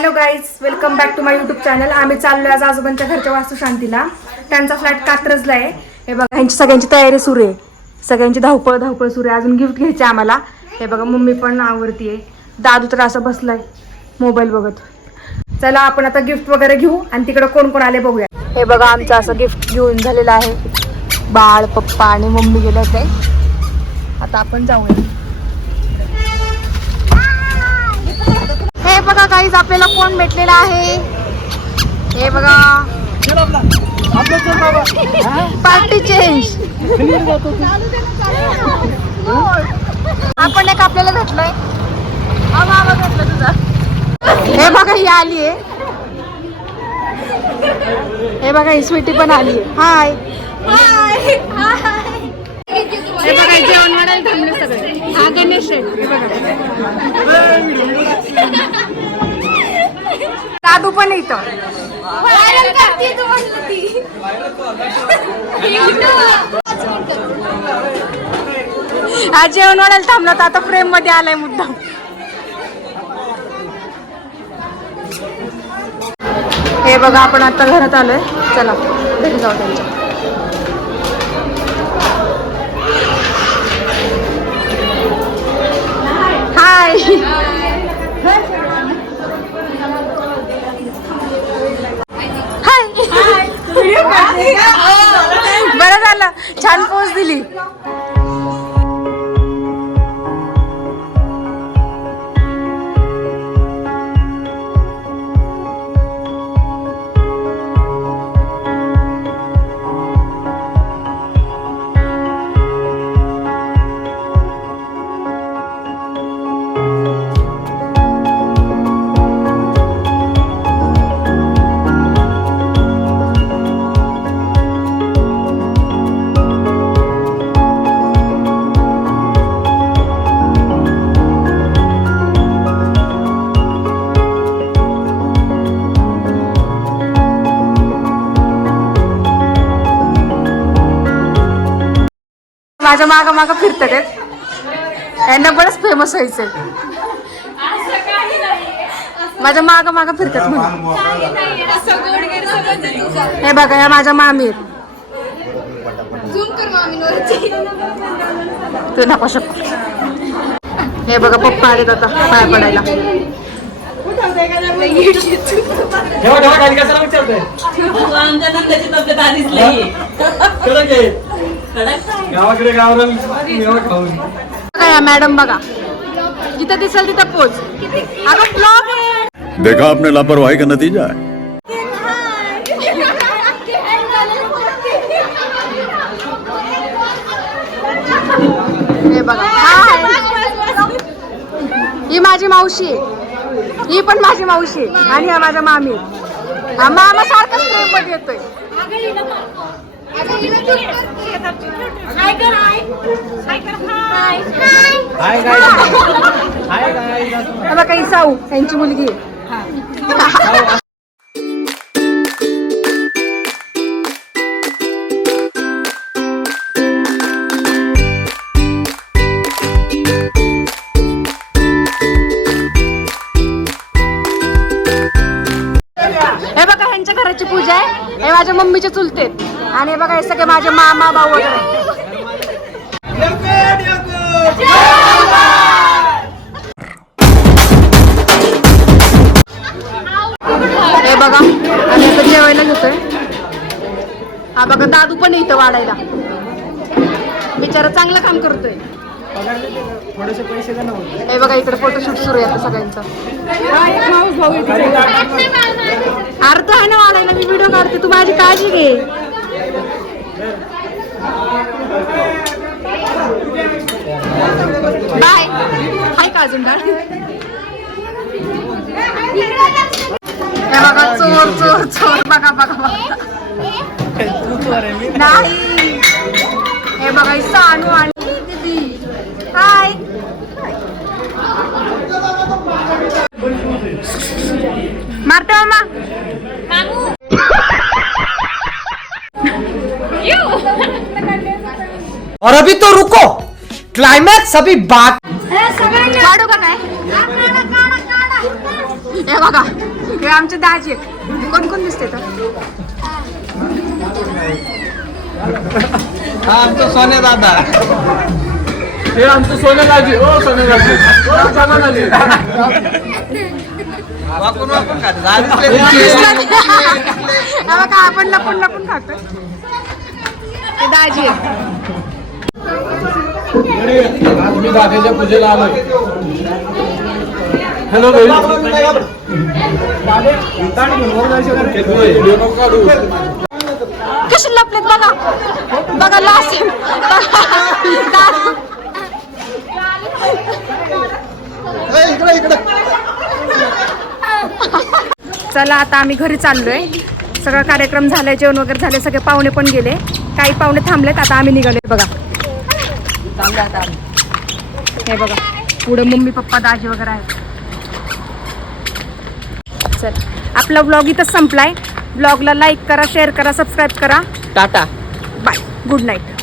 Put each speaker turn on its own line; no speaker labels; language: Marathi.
Hello guys welcome back to my YouTube channel आम्ही चाललोय आज आजोबांच्या घरच्या वास्तुशांतीला. त्यांचा फ्लॅट कात्रजला आहे. हे बघा ह्यांची सगळ्यांची तयारी सुरू आहे. सगळ्यांची धावपळ धावपळ सुरू आहे. अजून गिफ्ट घ्यायचे आम्हाला. हे बघा मम्मी पण आवडती आहे. दादू तर असं बसलाय. मोबाईल बघत. चला आपण आता गिफ्ट वगैरे घेऊ आणि तिकडे कोण कोण आले बघूया. हे बघा आमचं असं गिफ्ट घेऊन झालेलं आहे. बाळ पप्पा आणि मम्मी गेलं ते आता आपण जाऊया. हे बघा काहीच आपल्याला कोण भेटलेला आहे? हे बघा. पार्टी चेंज आपण एक आपल्याला भेटलोय. हा तुझा हे बघा ही आली आहे हे बघा ही स्वीटी पण आली हाय हे बघा जेवण थांबले सगळे. हा गणेश आहे. हे बघा. दादू पण इथं. आज जेवण वाढायला थांबला तर आता फ्रेममध्ये आलाय मुद्दाम. हे बघा आपण आता घरात आलोय. चला घरी जाऊ त्यांच्या. দিলি? माझ्या माग माग फिरतात यांना बरंच फेमस व्हायचंय. माझ्या माग माग फिरतात म्हणून. हे बघा या माझ्या मामी आहेत. तू नको शकतो हे बघा पप्पा आलेत आता पाया पडायला.
विचारतोय? गावाकडे गावाला खाऊन.
मॅडम बघा. जिथं दिसेल तिथं पोच. अगं ब्लॉग आहे.
देखा आपने लापरवाही का नतीजा है?
हे बघा. ही माझी मावशी आहे. ही पण माझी मावशी आहे. आणि हा माझ्या मामी आहे. हा मामा सारखाच प्रेममध्ये येतोय.
हाय काय हाय काय
हे बघा ही साऊ यांची मुलगी हे बघा ह्यांच्या घराची पूजा आहे. हे माझ्या मम्मीचे चुलते आणि हे बघा हे सगळे माझे मामा भाऊ वगैरे. हे बघा आम्ही आता जेवायला घेतोय. हा बघा दादू पण इथं वाढायला. बिचारा चांगलं काम करतोय. हे बघा इकडे फोटोशूट सुरू आहे आता सगळ्यांचं. अर्थ आहे ना वाढायला मी व्हिडिओ काढते. तू माझी काळजी घे. बाय. हाय का अजून का हे बघा चोर चोर चोर. बघा बघा बघा.
तू चोर आहे मी
नाही. हे बघा ही सानू आणि दीदी. हाय. मारतो मामा.
और अभी तो रुको। क्लाइमैक्स अभी बाकी
काढू का काय हे बघा. हे आमचे दाजी आहेत. कोण कोण दिसते तर?
हा आमचं सोन्या दादा. हे आमचं सोन्या दाजी. ओ सोन्या दाजी.
वाकून वाकून खाते
हे बघा आपण लपून लपून खातो हे दाजी
आज मी दादाच्या पूजेला आलोय. हॅलो
कशी लपलेत बघा. बघा लास्ट चला आता आम्ही घरी चाललोय. सगळा कार्यक्रम झालाय जेवण वगैरे झाले सगळे पाहुणे पण गेले. काही पाहुणे थांबलेत आता आम्ही निघालोय बघा. हे बघा पुढे मम्मी पप्पा दाजी वगैरे आहेत. चल आपला ब्लॉग इथंच संपलाय. ब्लॉगला लाईक करा शेअर करा सबस्क्राईब करा.
टाटा.
Bye good night